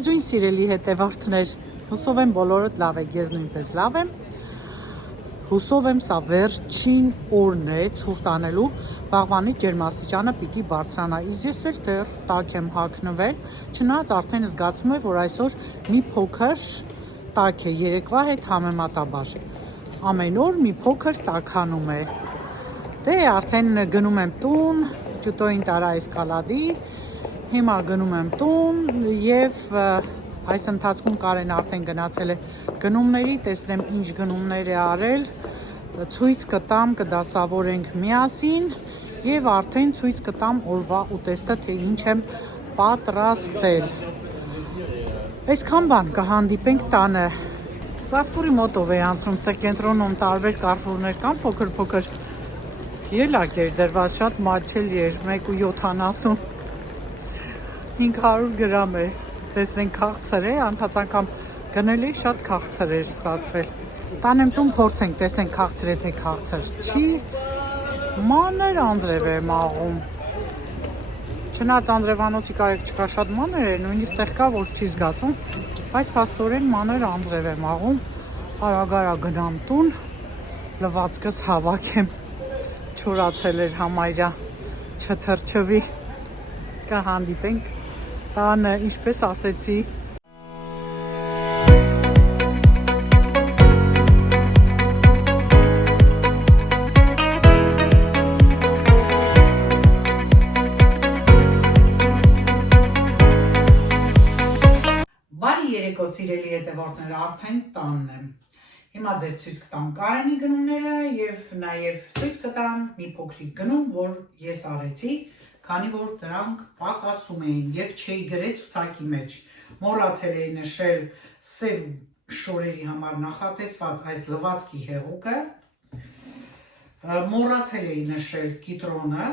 Ջույն սիրելի հետևորդներ, հուսով եմ բոլորդ լավ եք, ես նույնպես լավ եմ, հուսով եմ սա վերջին օրն է ցուրտ անելու, վաղվանից ջերմաստիճանը պիտի բարձրանա, իսկ ես էլ դեռ տաք եմ հագնվել, չնայած արդեն զգացվում է, որ այսօր մի փոքր տաք է, երեկվա հետ համեմատաբար, ամեն օր մի փոքր տաքանում է, դե արդեն գնում եմ տուն, ճուտոյին տարա էսկալադի, հիմա գնում եմ տուն և այս ընթացքում Կարեն արդեն գնացել է գնումների, տեսնեմ ինչ գնումներ է արել, ցույց կտամ, կդասավորենք միասին և արդեն ցույց կտամ օրվա ուտեստը, թե ինչ եմ պատրաստել։ Այսքան բան կհանդիպենք տանը։ Կարֆուրի մոտով է անցնում, ստեղ կենտրոնում տարբեր կարֆուրներ կան, փոքր ելակ էր դրված, շատ մատչելի էր, 1.70 500 գրամ է, տեսնենք քաղցր է, անցած անգամ գնել էի, շատ քաղցր էր ստացվել, տանեմ տուն փորձենք, տեսնենք քաղցր է, թե քաղցր չի, մանր անձրև է մաղում, չնայած անձրևանոցի կարեք չկա շատ մանր է, նույնիսկ տեղ կա, որ չի զգացում, բայց փաստորեն մանր անձրև է մաղում, արագ գնամ տուն, լվացքս հավաքեմ, չորացել էր համարյա, չթրջվի, կհանդիպենք տանը, ինչպես ասեցի։ Բարի երեկո սիրելի հետևորդներ, արդեն տանն եմ։ Հիմա ձեզ ցույց կտամ Կարենի գնումները և նաև ցույց կտամ մի փոքրիկ գնում, որ ես արեցի, քանի որ դրանք պակասում էին և չէի գրել ցուցակի մեջ, մոռացել էի նշել սև շորերի համար նախատեսված այս լվացքի հեղուկը, մոռացել էի նշել կիտրոնը,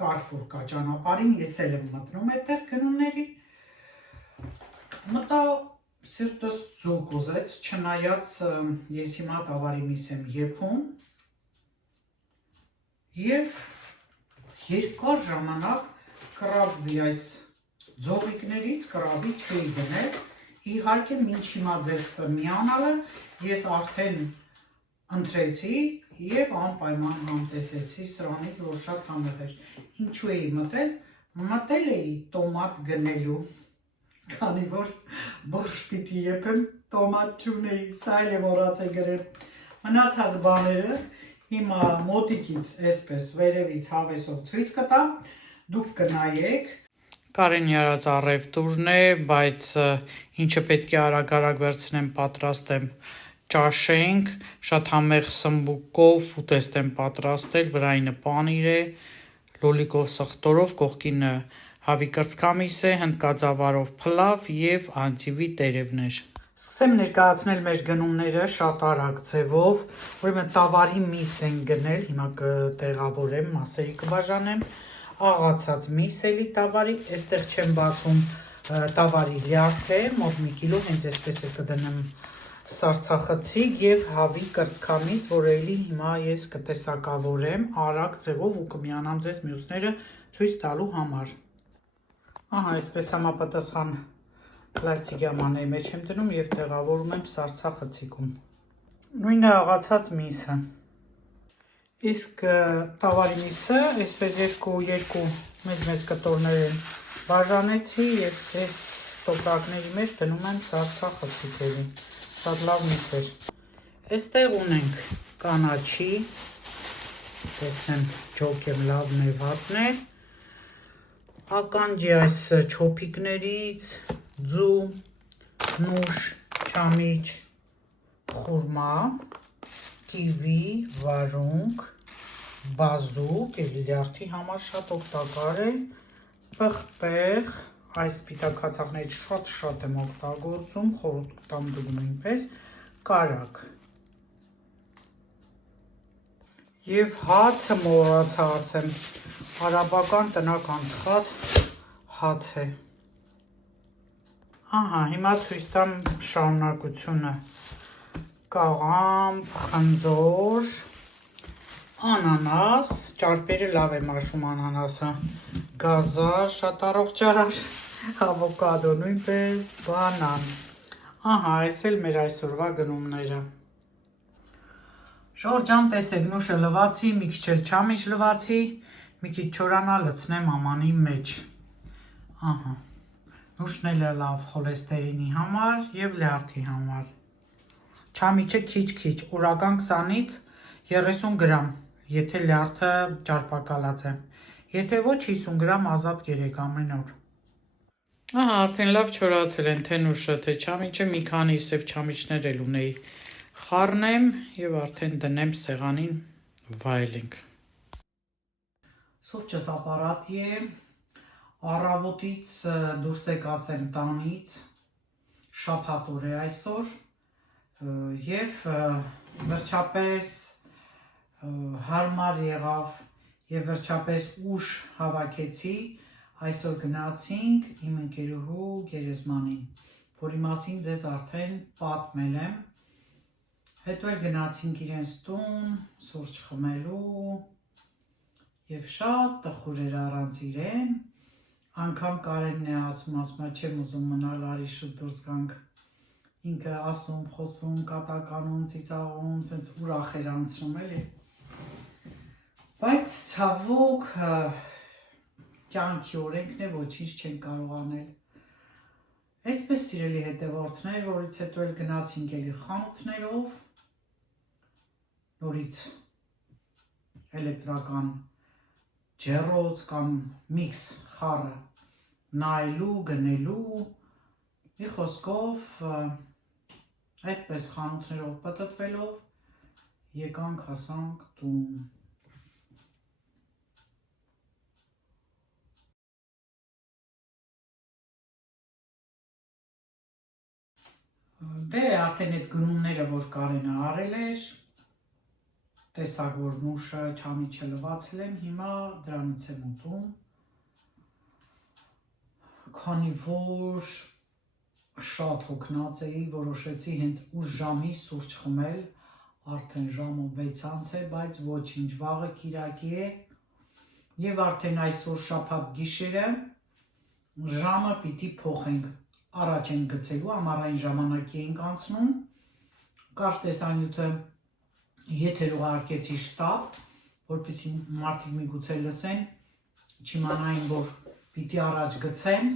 Կարֆուր կա ճանապարհին, ես էլ եմ մտնում այդտեղ գնումների, մտա սիրտս ձուկ ուզեց, չնայած ես հիմա տավարի միս եմ եփում և երկար ժամանակ կռավի այս ձողիկներից կռավի չէի գնել, իհարկե մինչ հիմա ձեզ միանալը ես արդեն ընտրեցի և անպայման համտեսեցի սրանից, որ շատ համեղ էր, ինչու էի մտել էի տոմատ գնելու, քանի որ բորշ պիտի եփեմ, տոմատ չունեի, սա էլ եմ մոռացել գրել, մնացած բաները հիմա մոտիկից այսպես վերևից հավեսով ցույց կտամ, դուք կնայեք։ Կարենի արած առևտուրն է, բայց ինչը պետք է արագ վերցնեմ, պատրաստեմ, ճաշենք, շատ համեղ սմբուկով ուտեստ եմ պատրաստել, վրայինը պանիր է, լոլիկով սխտորով, կողքինը հավի կրծքամիս է, հնդկածավարով փլավ և անձիվի տերևներ։ Սկսեմ ներկայացնել մեր գնումները շատ արագ ձևով, ուրեմն տավարի միս են գնել, հիմա կտեղավորեմ, մասերի կբաժանեմ, աղացած միս էլի տավարի, այստեղ չեմ բացում տավարի լյարդ է, մոտ 1 կիլո, հենց այսպես է կդնեմ սարցախցիկ և հավի կրծքամիս, որ էլի հիմա ես կտեսակավորեմ արագ ձևով ու կմիանամ ձեզ մյուսները ցույց տալու համար։ Ահա, այսպես համապատասխան պլաստիկամանների մեջ եմ դնում և տեղավորում եմ սարցախցիկում։ Նույնը աղացած միսը։ Իսկ տավարի միսը այսպես երկու մեծ կտորներ են բաժանեցի և այս տոպրակների մեջ դնում եմ սարցախցիկների, շատ լավ միս էր։ Այստեղ ունենք կանաչի, տեսնեմ ջոկ եմ լավ նեվատն է, ականջի այս չոփիկներից, ձու, նուշ, չամիչ, խուրմա, կիվի, վարունգ, բազուկ, լյարդի համար շատ օգտակար է, պղպեղ, այս սպիտակացախներից շատ եմ օգտագործում, խորհուրդ տամ դուք նույնպես, կարագ։ Եվ հացը մոռացա ասեմ, արաբական տնական թխած հաց է։ Ահա, հիմա ցույց տամ շարունակությունը, կաղամբ, խնձոր, անանաս, ճարպերը լավ եմ աշում անանասը, գազար, շատ առողջարար, ավոկադո նույնպես, բանան։ Ահա, այս էլ մեր այսօրվա գնումները։ Շորջամ, տեսեք, նուշը լվացի, մի քիչ էլ չամիչ լվացի, մի քիչ չորանա լցնեմ ամանի մեջ։ Ահա, նուշն էլ է լավ խոլեստերինի համար և լյարդի համար։ Չամիչը քիչ-քիչ, օրական 20-ից 30 գրամ, եթե լյարդը ճարպակալած է, եթե ոչ 50 գրամ ազատ կերեք ամեն օր։ Ահա, արդեն լավ չորացել են թե նուշը, թե չամիչը, մի քանի սև չամիչներ էլ ունեի։ Խառնեմ և արդեն դնեմ սեղանին վայելենք։ Սուրճս ապարատի է, առավոտից դուրս եկած եմ տանից, շաբաթ օր է այսօր, և վերջապես հարմար եղավ և վերջապես ուշ հավաքեցի, այսօր գնացինք իմ ընկերուհու գերեզմանին, որի մասին ձեզ արդեն պատմել եմ, հետո էլ գնացինք իրենց տուն, սուրճ խմելու և շատ տխուր էր առանց իրեն, անգամ Կարենն է ասում, չեմ ուզում մնալ, արի շուտ դուրս գանք, ինքը ասում, խոսում, կատականում, ծիծաղում, սենց ուրախ էր անցնում էլի, բայց ցավոք կյանքի օրենքն է, ոչինչ չեն կարող անել։ Այսպես սիրելի հետևորդներ, որից հետո էլ գնացինք էլի խանութներով, նորից էլեկտրական ջեռոց կամ միքս խառը նայելու, գնելու, մի խոսքով այդպես խանութներով պտտվելով եկանք հասանք տուն։ Դե արդեն այդ գնումները, որ Կարենը արել էր, տեսակ, որ նուշը չամիչը լվացել եմ, հիմա դրանից եմ ուտում, քանի որ շատ հոգնած էի, որոշեցի հենց 8 ժամի սուրճ խմել, արդեն ժամը 6 անց է, բայց ոչինչ, վաղը կիրակի է, և արդեն այսօր շաբաթ գիշերը ժամը պիտի փոխենք, առաջ ենք գցելու, ամառային ժամանակի ենք անցնում, կարճ տեսանյութը եթեր ուղարկեցի շտապ, որպեսզի մարդիկ միգուցե լսեն, չիմանային, որ պիտի առաջ գցեմ,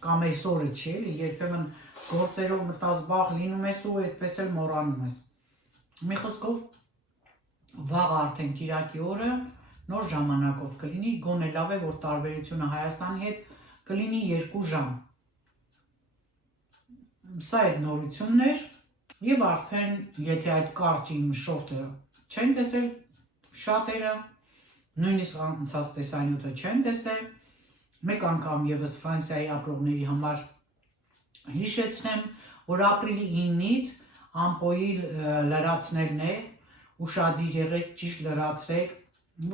կամ այս օրը չի էլի, երբեմն գործերով մտազբաղ լինում ես ու այդպես էլ մոռանում ես։ Մի խոսքով, վաղ արդեն կիրակի օրը նոր ժամանակով կլինի, գոնե լավ է, որ տարբերությունը Հայաստանի հետ կլինի 2 ժամ։ Սա այդ նորությունն էր, և արդեն, եթե այդ կարճ իմ շորտը չեն տեսել շատերը, նույնիսկ անցած տեսանյութը չեն տեսել, մեկ անգամ ևս Ֆրանսիայի ապրողների համար հիշեցնեմ, որ ապրիլի 9-ից ամպոյի լրացնելն է, ուշադիր եղեք, ճիշտ լրացրեք,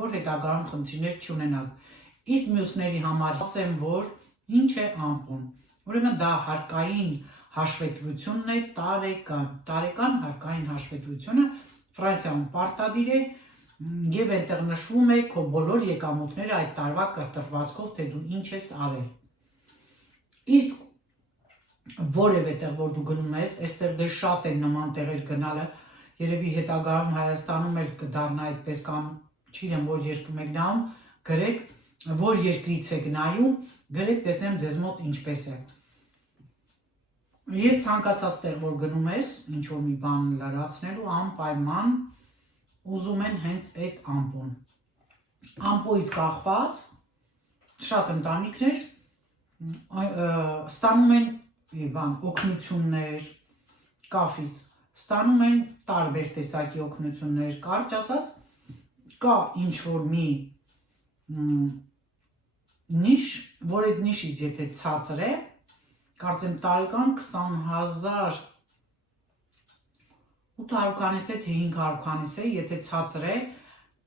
որ հետագայում խնդիրներ չունենաք։ Իսկ մյուսների համար ասեմ, որ ինչ է ամպոն, ուրեմն դա հարկային հաշվետվությունն է, տարեկան հարկային հաշվետվությունը Ֆրանսիայում պարտադիր է և այնտեղ նշվում է քո բոլոր եկամուտները այդ տարվա կրթվածքով, թե դու ինչ ես արել։ Իսկ որևէ տեղ, որ դու գնում ես, այստեղ դե շատ են նման տեղեր գնալը, երևի հետագայում Հայաստանում էլ կդառնա այդպես կամ չգիտեմ որ երկրում եք նայում, գրեք, որ երկրից եք նայում, գրեք, տեսնեմ ձեզ մոտ ինչպես է։ Երբ ցանկացած տեղ, որ գնում ես, ինչ-որ մի բան լրացնելու, անպայման ուզում են հենց այդ ամպոն։ Ամպոյից կախված շատ ընտանիքներ ստանում են օգնություններ, կաֆից, ստանում են տարբեր տեսակի օգնություններ, կարճ ասած, կա ինչ-որ մի նիշ, որ այդ նիշից եթե ցածր է, կարծեմ տարեկան 20,000 800-ից է, թե 500-ից է, եթե ցածր է,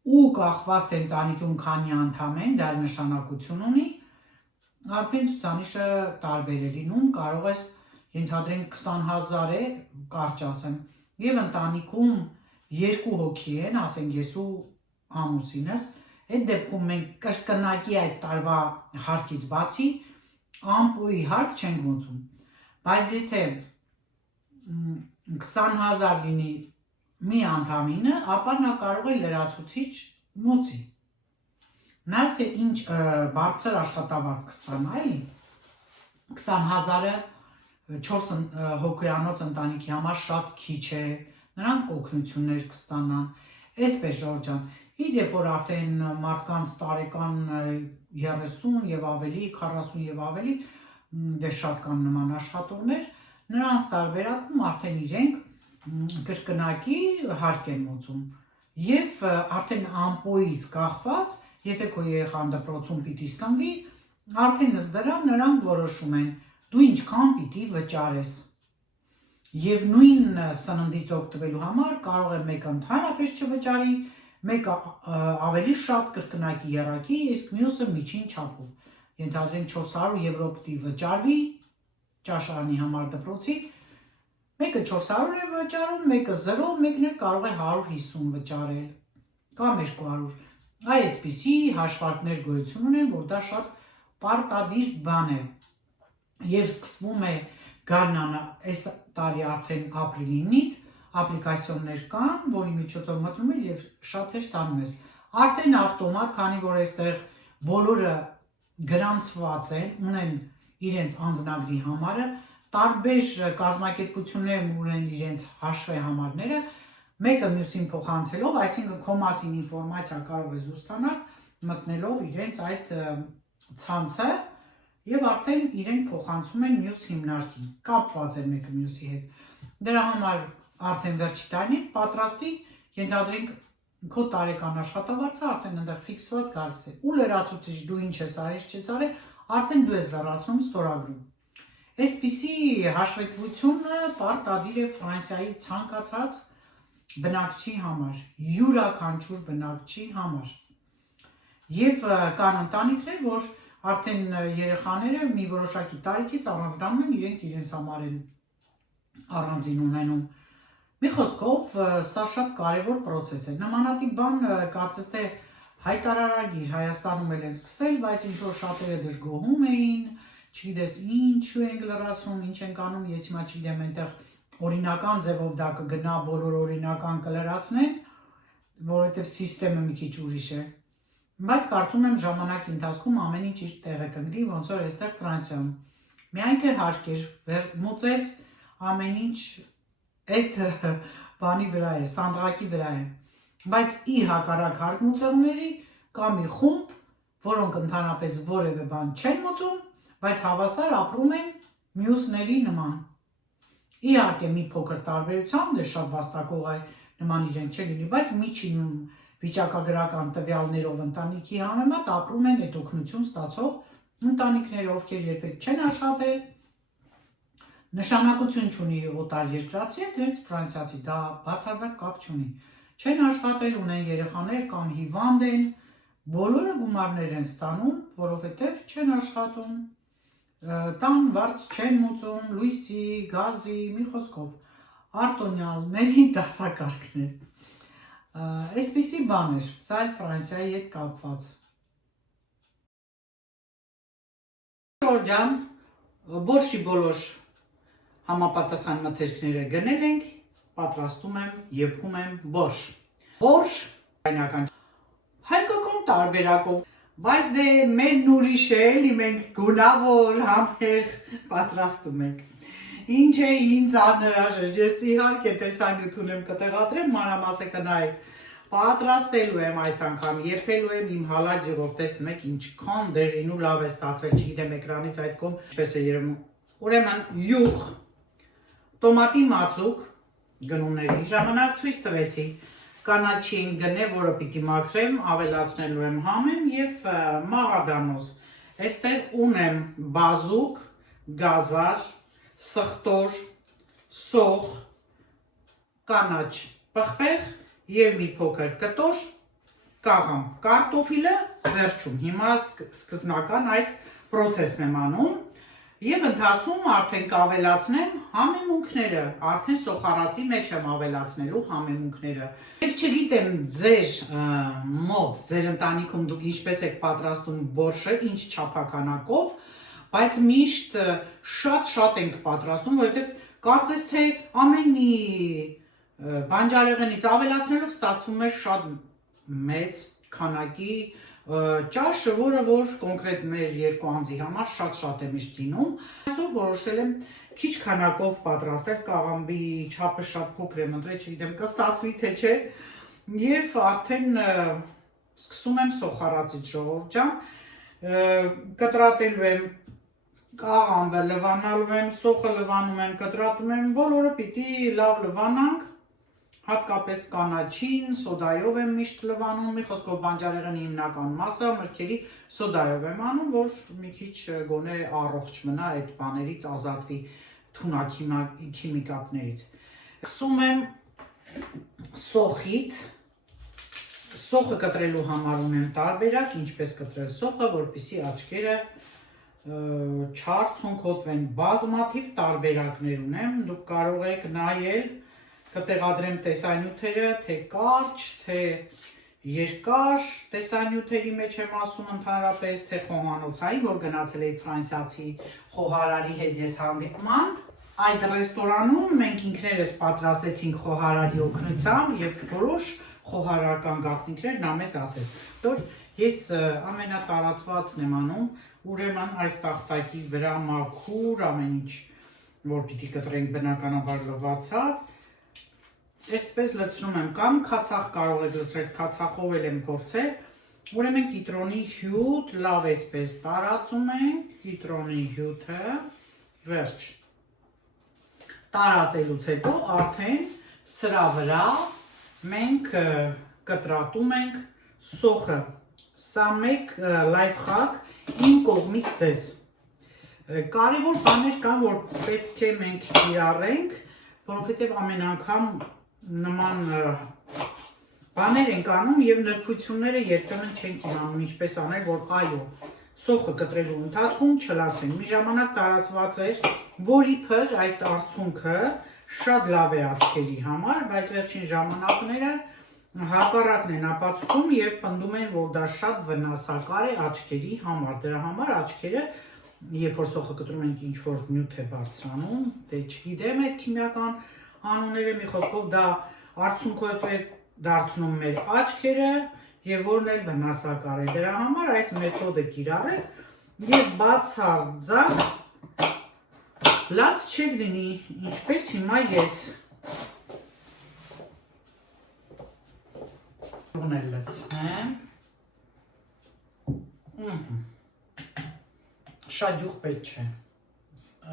ու կախված թե ընտանիքում քանի անդամ են, դա նշանակություն ունի, արդեն ցուցանիշը տարբեր է լինում, կարող ես ենթադրենք 20,000 է, կարճ ասեմ, և ընտանիքում 2 հոգի են, ասենք ես ու ամուսինս, այդ դեպքում մենք կրկնակի այդ տարվա հարկից բացի ամպոյի հարկ չենք մուծում, բայց եթե 20,000 լինի մի անդամինը, ապա նա կարող է լրացուցիչ մուծի։ Նայած թե ինչ բարձր աշխատավարձ կստանա, էլի 20,000-ը 4 հոգեանոց ընտանիքի համար շատ քիչ է, նրանք օգնություններ կստանան, այսպես Ժորժ ջան, իսկ երբ որ արդեն մարդկանց տարեկան 30 եւ ավելի, 40 եւ ավելի, դե շատ կան նման աշխատողներ, նրանց տարբերակում արդեն իրենք կրկնակի հարկ են մուծում եւ արդեն ամպոյից կախված, եթե քո երեխան դպրոցում պիտի սնվի, արդեն ըստ դրա նրանք որոշում են դու ինչքան պիտի վճարես։ Եվ նույն սննդից օգտվելու համար կարող է մեկը ընդհանրապես չվճարի, մեկը ավելի շատ կրկնակի եռակի, իսկ մյուսը միջին չափով։ Ենթադրենք 400 եվրո պիտի վճարվի ճաշարանի համար դպրոցի, մեկը 400 է վճարում, մեկը 0, մեկն էլ կարող է 150 վճարել կամ 200։ Այսպիսի հաշվարկներ գոյություն ունեն, որ դա շատ պարտադիր բան է։ Եվ սկսվում է գարնանը այս տարի արդեն ապրիլինից ապլիկացիոններ կան, որի միջոցով մտնում ես եւ շատ հեշտ անում ես։ Արդեն ավտոմատ, քանի որ այստեղ բոլորը գրանցված են, ունեն իրենց անձնագրի համարը, տարբեր կազմակերպություններ ունեն իրենց հաշվի համարները, մեկը մյուսին փոխանցելով, այսինքն քո մասին ինֆորմացիա կարող ես ստանալ մտնելով իրենց այդ ցանցը եւ արդեն իրենք փոխանցում են մյուս հիմնարկին, կապված են մեկը մյուսի հետ։ Դրա համար արդեն վերջի տարին պատրաստի, ենթադրենք քո տարեկան աշխատավարձը արդեն այնտեղ ֆիքսված գալիս է։ Ու լրացուցիչ դու ինչ ես արել, չես արել, արդեն դու ես լրացնում ստորագրում։ Այսպիսի հաշվետվությունը պարտադիր է Ֆրանսիայի ցանկացած բնակչի համար, յուրաքանչյուր բնակչի համար։ Եվ կան ընտանիքներ, որ արդեն երեխաները մի որոշակի տարիքից առանձնանում են, իրենք իրենց համար են առանձին ունենում։ Մի խոսքով, սա շատ կարևոր պրոցես է։ Նմանատիպ բան կարծես թե հայտարարագիր Հայաստանում էլ են սկսել, բայց ինչ որ շատերը դժգոհում էին, չգիտես ինչու են լրացում, ինչ են անում, ես հիմա չգիտեմ այնտեղ օրինական ձևով դա կգնա, բոլոր օրինական կլրացնեն, որովհետև սիստեմը մի քիչ ուրիշ է։ Բայց կարծում եմ ժամանակի ընթացքում ամեն ինչ իր տեղը կընկնի, ոնց որ այստեղ Ֆրանսիայում։ Միայն թե հարկ էր, մուծես ամեն ինչ այդ բանի վրա է, սանդղակի վրա է։ Բայց ի հակառակ հարկ մուծողների կա մի խումբ, որոնք ընդհանրապես որևէ բան չեն մուծում, բայց հավասար ապրում են մյուսների նման։ Իհարկե մի փոքր տարբերությամբ, դե շատ վաստակող է նման իրենք չեն լինի, բայց միջինում վիճակագրական տվյալներով ընտանիքի համեմատ ապրում են այդ օգնություն ստացող ընտանիքները, ովքեր երբեք չեն աշխատել, նշանակություն չունի օտար երկրացի հետ, հենց ֆրանսիացի, դա բացարձակ կապ չունի, չեն աշխատել, ունեն երեխաներ կամ հիվանդ են, բոլորը գումարներ են ստանում, որովհետև չեն աշխատում, տան վարձ չեն մուծում, լույսի, գազի, մի խոսքով, արտոնյալների դասակարգն է։ Այսպիսի բան էր, սա էլ Ֆրանսիայի հետ կապված։ Ժորժ ջան, բորշի բոլոր համապատասխան մթերքները գնել ենք, պատրաստում եմ, եփում եմ բորշ։ Բորշ հայկական հայկական տարբերակով, բայց դե մեն ուրիշ է, էլի մենք գունավոր համեղ պատրաստում ենք։ Ինչ է ինձ անհրաժեշտ, իհարկե տեսանյութ ունեմ կտեղադրեմ, մանրամասը կնայեք, պատրաստելու եմ այս անգամ, եփելու եմ իմ հալաջերով, տեսնում եք ինչքան դեղին ու լավ է ստացվել, չգիտեմ էկրանից այդ կողմ ինչպես է երևում։ Ուրեմն յուղ, տոմատի մածուկ գնումների ժամանակ ցույց տվեցի, կանաչի են գնել, որը պիտի մաքրեմ, ավելացնելու եմ համեմ եւ մաղադանոց։ Այստեղ ունեմ բազուկ, գազար, սխտոր, սող, կանաչ, պղպեղ եւ մի փոքր կտոր, կաղամ, կարտոֆիլը վերջում։ Հիմա սկզբնական այս process-ն եմ անում եւ ընթացքում արդեն կավելացնեմ համեմունքները, արդեն սոխարածի մեջ եմ ավելացնելու համեմունքները։ Եվ չգիտեմ ձեր մոտ, ձեր ընտանիքում դուք ինչպես եք պատրաստում բորշը, ինչ չափականակով, բայց միշտ շատ ենք պատրաստում, որովհետև կարծես թե ամենի բանջարեղենից ավելացնելով ստացվում է շատ մեծ քանակի ճաշը, որը որ կոնկրետ մեր երկու անձի համար շատ է միշտ լինում։ Այսօր որոշել եմ քիչ քանակով պատրաստել, կաղամբի չափը շատ փոքր եմ ընտրել, չգիտեմ կստացվի թե չէ, եւ արդեն սկսում եմ սոխարածից, ժողովուրդ ջան, կտրատելու եմ կաղամբը, լվանալու եմ, սոխը լվանում եմ, կտրատում եմ, բոլորը պիտի լավ լվանանք, հատկապես կանաչին, սոդայով եմ միշտ լվանում, մի խոսքով բանջարեղենի հիմնական մասը, մրգերի սոդայով եմ անում, որ մի քիչ գոնե առողջ մնա, այդ բաներից ազատվի թունաքիմիկատներից։ Սկսում եմ սոխից, սոխը կտրելու համար ունեմ տարբերակ, ինչպես կտրել սոխը, որպեսզի աչքերը չարցունքոտվեն, բազմաթիվ տարբերակներ ունեմ, դուք կարող եք նայել, կտեղադրեմ տեսանյութերը, թե կարճ, թե երկար տեսանյութերի մեջ եմ ասում ընդհանրապես, թե խոհանոցային, որ գնացել էի ֆրանսիացի խոհարարի հետ ես հանդիպման։ Այդ ռեստորանում մենք ինքներս պատրաստեցինք խոհարարի օգնությամբ եւ որոշ խոհարարական գաղտնիքներ նա մեզ ասեց, որ ես ամենատարածվածն եմ անում, ուրեմն այս տախտակի վրա մաքուր ամեն ինչ, որ պիտի կտրենք բնականաբար լվացած, այսպես լցնում եմ, կամ քացախ կարող եք լցրել, քացախով եմ փորձել, ուրեմն կիտրոնի հյութ, լավ այսպես տարածում ենք, կիտրոնի հյութը, վերջ, տարածելուց հետո արդեն սրա վրա մենք կտրատում ենք սոխը, սա մեկ լայֆխակ իմ կողմից ձեզ, կարևոր բաներ կան, որ պետք է մենք կիրառենք, որովհետև ամեն անգամ նման բաներ ենք անում եւ նրբությունները երբեմն չենք իմանում ինչպես անել, որ այո, սոխը կտրելու ընթացքում չլացենք։ Մի ժամանակ տարածված էր, որ իբր այդ արդյունքը շատ լավ է աչքերի համար, բայց վերջին ժամանակները հակառակն են ապացուցում եւ պնդում են, որ դա շատ վնասակար է աչքերի համար։ Դրա համար աչքերը, երբ որ սոխը կտրում ենք, ինչ որ նյութ է բարձրանում, դե չգիտեմ այդ քիմիական անունները, մի խոսքով դա արդյունքով է դարձնում մեր աչքերը եւ որն էլ վնասակար է։ Դրա համար այս մեթոդը կիրառեք եւ բացարձակ լաց չեք լինի, ինչպես հիմա ես ունել լցնեմ։ Շատ յուղ պետք չէ,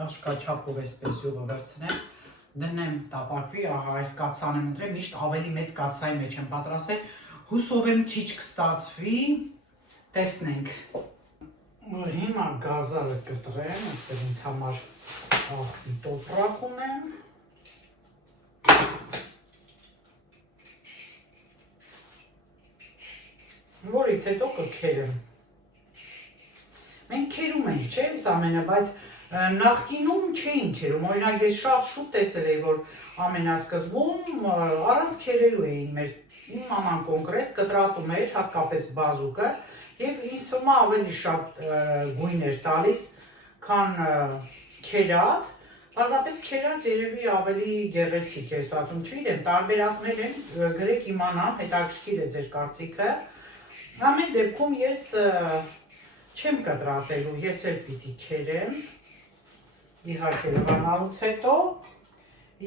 աշկաչափով այսպես յուղը վերցնեմ, դնեմ տապակվի, ահա այս կաթսան եմ ընտրել, միշտ ավելի մեծ կաթսայի մեջ եմ պատրաստել, հուսով եմ քիչ կստացվի, տեսնենք։ Հիմա գազալը կտրեմ, այդպես ինձ համար աղբի տոպրակ ունեմ։ Որից հետո կքերեմ։ Մենք քերում ենք, չէ՞ այս ամենը, բայց նախկինում չէին քերում, օրինակ ես շատ շուտ տեսել էի, որ ամենասկզբում առանց քերելու էին մեր իմ մաման կոնկրետ կտրատում էր, հատկապես բազուկը, եւ ինձ թվում է ավելի շատ գույն էր տալիս, քան քերած, բազմապես քերած երևի ավելի գեղեցիկ է ստացվում, չգիտեմ, տարբերակներ են, գրեք իմանամ, հետաքրքիր է ձեր կարծիքը, ամեն դեպքում ես չեմ կտրատելու, ես էլ պիտի քերեմ, իհարկե լվանալուց հետո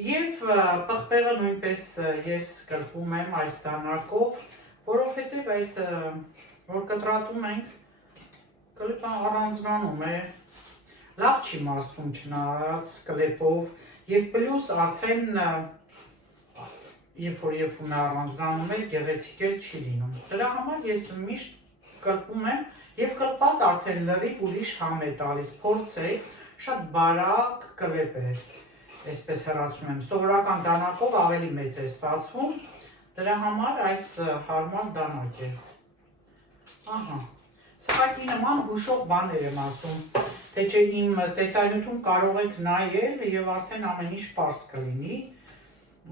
եւ պղպեղը նույնպես ես կրկում եմ այս դանակով, որովհետեւ այդ որ կտրատում ենք կլիպան առանձնանում է, լավ չի մարսվում չնայած կլեպով եւ պլյուս արդեն երբ որ առանձնանում է գեղեցիկ էլ չի լինում։ Դրա համար ես միշտ կլպում եմ եւ կլպած արդեն լրիվ ուրիշ համ է տալիս, փորձեք շատ բարակ կլեպ է, այսպես հեռացնում եմ, սովորական դանակով ավելի մեծ է ստացվում, դրա համար այս հարմար դանակ է, ահա, սխակի նման հուշող բաներ եմ ասում, թե չէ իմ տեսանյութում կարող եք նայել և արդեն ամեն ինչ պարզ կլինի,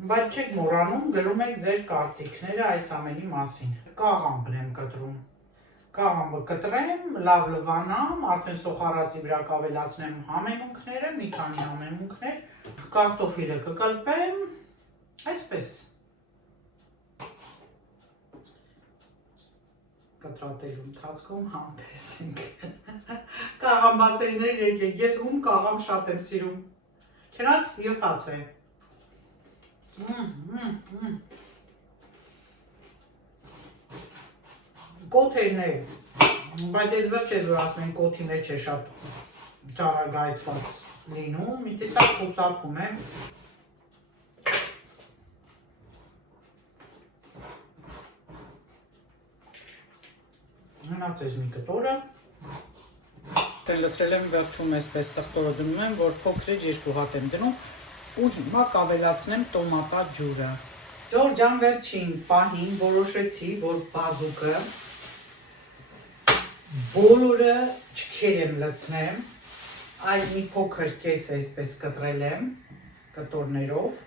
բայց չեք մոռանում, գրում եք ձեր կարծիքները այս ամենի մասին, կաղամբն եմ կտրում, Կաղամը կտրեմ, լավ լվանամ, արդեն սոխարածի վրա կավելացնեմ համեմունքները, մի քանի համեմունքներ, կարտոֆիլը կկլպեմ, այսպես։ Կտրատելու ընթացքում համտեսենք։ Կաղամբացերիներ եկեք, ես ում կաղամ շատ եմ սիրում։ Չնայած և հաց է։ Կոթերն է, բայց ես վերջ ես որ ասում են կոթի մեջ է շատ ճարագայթված լինում, մի տեսակ խուսափում է։ Մնաց ես մի կտորը։ Տեն լցրել եմ վերջում այսպես սխտորը դնում եմ, որ փոքրիչ 2 հատ եմ դնում ու հիմա կավելացնեմ տոմատա ջուրը։ Ջորջան վերջին պահին որոշեցի, որ բազուկը բոլորը չքեր եմ լցնեմ, այլ մի փոքր կես այսպես կտրել եմ կտորներով,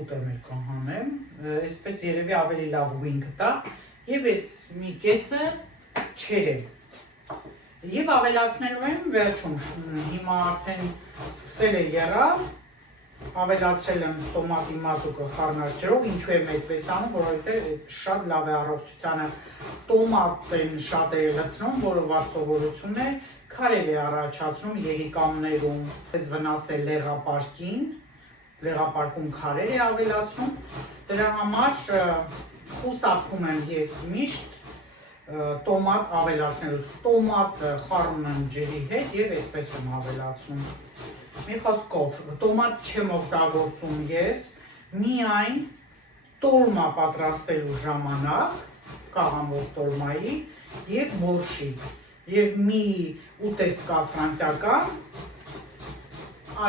ուտեմ էլ կհանեմ, այսպես երևի ավելի լավ ուին կտա, և ես մի կեսը քերեմ, և ավելացնելու եմ վերջում, հիմա արդեն սկսել է եռալ, ավելացրել եմ տոմատի մազուկը խառնած ջրով, ինչու եմ այդպես անում, որովհետև շատ լավ է առողջությանը, տոմատն շատ է լցնում, որը վատ սովորություն է, քարեր է առաջացնում երիկամներում, ես վնաս է լեղապարկին, լեղապարկում քարեր է ավելացնում, դրա համար խուսափում եմ ես միշտ տոմատ ավելացնելուց, տոմատը խառնում եմ ջրի հետ և այսպես եմ ավելացնում։ Մի խոսքով, տոմատ չեմ օգտագործում ես, միայն տոլմա պատրաստելու ժամանակ, կաղամով տոլմայի և բորշի, և մի ուտեստ կա ֆրանսիական,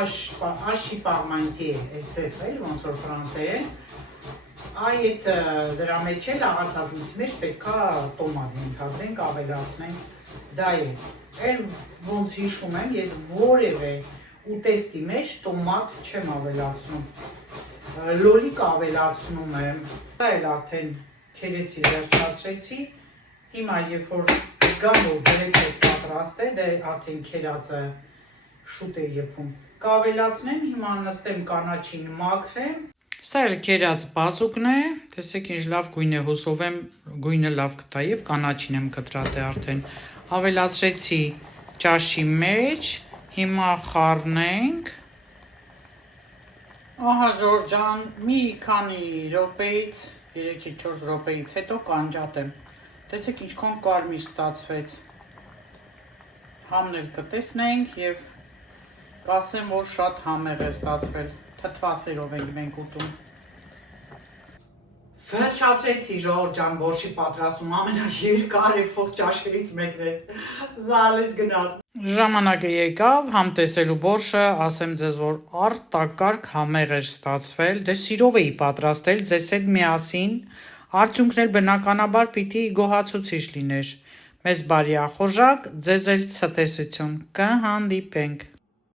աշի պարմանտիե, այսպես էլ, ոնց որ ֆրանսերեն, այդ դրա մեջ էլ աղացածից մեջ պետքա տոմատ ենթադրենք, ավելացնենք, դա է, էլ ոնց հիշում եմ, ես որևէ ուտեստի մեջ տոմատ չեմ ավելացնում, լոլիկ ավելացնում եմ, դա էլ արդեն քերեցի, վերջացրեցի, հիմա երբ որ գամ որ գրեթե պատրաստ է, դա արդեն քերածը շուտ է եփում, կավելացնեմ, հիմա նստեմ կանաչին մաքրեմ, սա էլ քերած բազուկն է, տեսեք ինչ լավ գույն է, հուսով եմ գույնը լավ կտա և կանաչին եմ կտրատ է արդեն, ավելացրեցի ճաշի մեջ, հիմա խառնենք, ահա Ջորջան, մի քանի րոպեից, 3-4 րոպեից հետո կանջատեմ, տեսեք ինչքան կարմիր ստացվեց, համն էլ կտեսնենք և կասեմ, որ շատ համեղ է ստացվել, թթվասերով ենք մենք ուտում։ Վերջացրեցի Ջորջան բորշի պատրաստում, ամենաերկարեփող ճաշերից մեկն է, զալես գնաց։ Ժամանակը եկավ, համտեսելու բորշը, ասեմ ձեզ, որ արտակարգ համեղ էր ստացվել, դե սիրով էի պատրաստել, ձեզ հետ միասին, արդյունքն էլ բնականաբար պիտի գոհացուցիչ լիներ։ Մեզ բարի ախորժակ, ձեզ էլ ցտեսություն, կհանդիպենք։